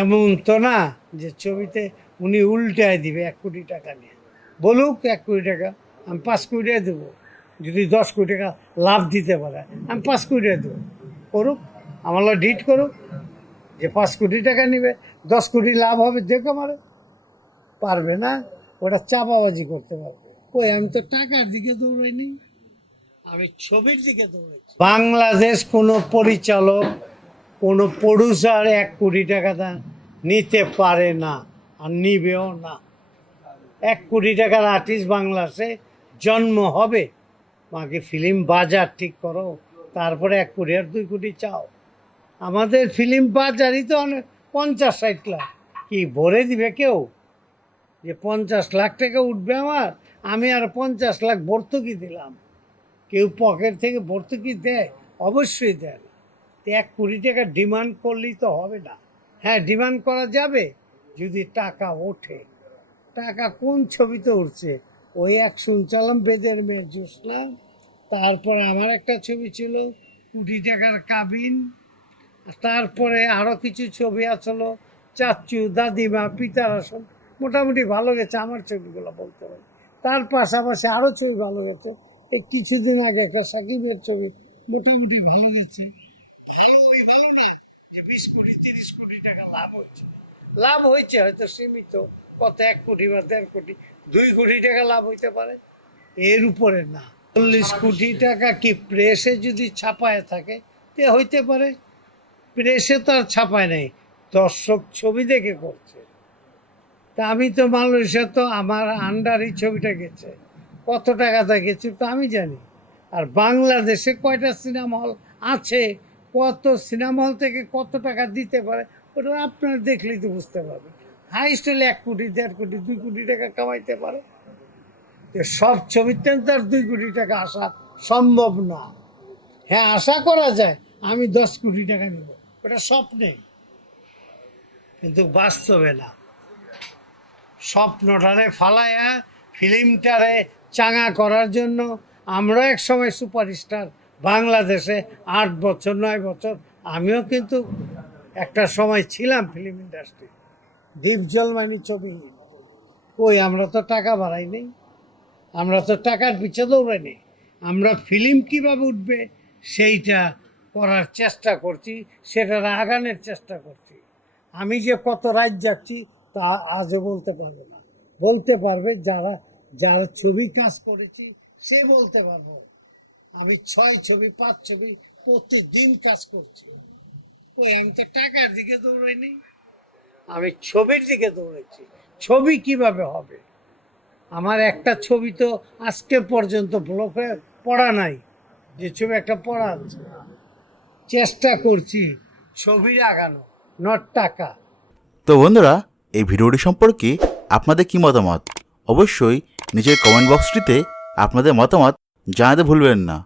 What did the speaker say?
এমন তো না যে ছবিতে উনি উল্টায় দিবে এক কোটি টাকা নিয়ে। বলুক এক কোটি টাকা, আমি পাঁচ কোটি টাকা দেবো। যদি দশ কোটি টাকা লাভ দিতে পারে, আমি পাঁচ কোটি টাকা দেবো। করুক, আমার ডিট করুক, যে পাঁচ কোটি টাকা নেবে, দশ কোটি লাভ হবে, দেখো আমার। পারবে না, ওটা চাপাবাজি করতে পারবে। কই, আমি তো টাকার দিকে দৌড়াইনি, আমি ছবির দিকে দৌড়াইছি। বাংলাদেশ কোনো পরিচালক কোনো প্রডিউসার এক কোটি টাকা নিতে পারে না আর নিবেও না। এক কোটি টাকার আর্টিস্ট বাংলাদেশে জন্ম হবে। মাকে ফিল্ম বাজার ঠিক করো, তারপরে এক কোটি আর দুই কোটি চাও। আমাদের ফিল্ম বাজারই তো অনেক, পঞ্চাশ ষাট লাখ। কি ভরে দিবে কেউ? যে পঞ্চাশ লাখ টাকা উঠবে আমার, আমি আর পঞ্চাশ লাখ ভর্তুকি দিলাম। কেউ পকেট থেকে ভর্তুকি দেয়, অবশ্যই দেয় এক কোটি টাকা ডিমান্ড করলেই তো হবে না। হ্যাঁ ডিমান্ড করা যাবে যদি টাকা ওঠে। টাকা কোন ছবিতে উঠছে? ওই এক শুনছিলাম বেদের মেয়ের জোসনা তারপরে আমার একটা ছবি ছিল, কোটি টাকার কাবিন। তারপরে আরও কিছু ছবি আসলো, চাচু, দাদিমা, পিতার আসন মোটামুটি ভালো গেছে আমার ছবিগুলো বলতে পারি তার পাশাপাশি আরও ছবি ভালো গেছে। এই কিছুদিন আগে একটা সাকিবের ছবি মোটামুটি ভালো গেছে। ভালো ওই ভালো না যে বিশ কোটি তিরিশ কোটি টাকা লাভ হয়েছে। লাভ হয়েছে হয়তো সীমিত। কত এক কোটি বা দেড় কোটি দুই কোটি টাকা লাভ হইতে পারে। এর উপরে না। চল্লিশ কোটি টাকা কি প্রেসে যদি ছাপায় থাকে তে হইতে পারে। প্রেসে তো আর ছাপায় নাই। দর্শক ছবি দেখে করছে। তা আমি তো মালয়েশিয়া তো আমার আন্ডারই ছবিটা গেছে। কত টাকাটা গেছে তো আমি জানি। আর বাংলাদেশে কয়টা সিনেমা হল আছে? কত সিনেমা হল থেকে কত টাকা দিতে পারে, ওটা আপনার দেখলেই তো বুঝতে পারবেন। হাইস্ট হলে এক কোটি, দেড় কোটি, দুই কোটি টাকা কামাইতে পারে। তো সব ছবিতে তো আর দুই কোটি টাকা আসা সম্ভব না। হ্যাঁ আশা করা যায় আমি দশ কোটি টাকা নেব, ওটা স্বপ্নে। কিন্তু বাস্তবে না। স্বপ্নটারে ফালায়া, ফিল্মটারে চাঙা করার জন্য আমরা এক সময় সুপারস্টার বাংলাদেশে আট বছর, নয় বছর। আমিও কিন্তু একটা সময় ছিলাম ফিল্ম ইন্ডাস্ট্রি দীপ জলমানি ছবি। ওই আমরা তো টাকা বাড়াই নেই। আমরা তো টাকার পিছে দৌড়াই নেই। আমরা ফিল্ম কীভাবে উঠবে, সেইটা করার চেষ্টা করছি, সেটার আগানের চেষ্টা করছি। আমি যে কত রাত যাচ্ছি তা আজও বলতে পারবে না। বলতে পারবে যারা যারা ছবি কাজ করেছি, সে বলতে পারব। আমি ছয় ছবি পাঁচ ছবি প্রতিদিন কাজ করছি। ওই আমি তো টাকার দিকে দৌড়াইনি। আমি ছবির দিকে দৌড়েছি ছবি কীভাবে হবে? আমার একটা ছবি তো আজকে পর্যন্ত ব্লকে পড়া নাই। যে ছবি একটা পড়া আছে। চেষ্টা করছি ছবির আগানো নট টাকা। তো বন্ধুরা এই ভিডিওটি সম্পর্কে আপনাদের কি মতামত? অবশ্যই নিজের কমেন্ট বক্সটিতে আপনাদের মতামত জানাতে ভুলবেন না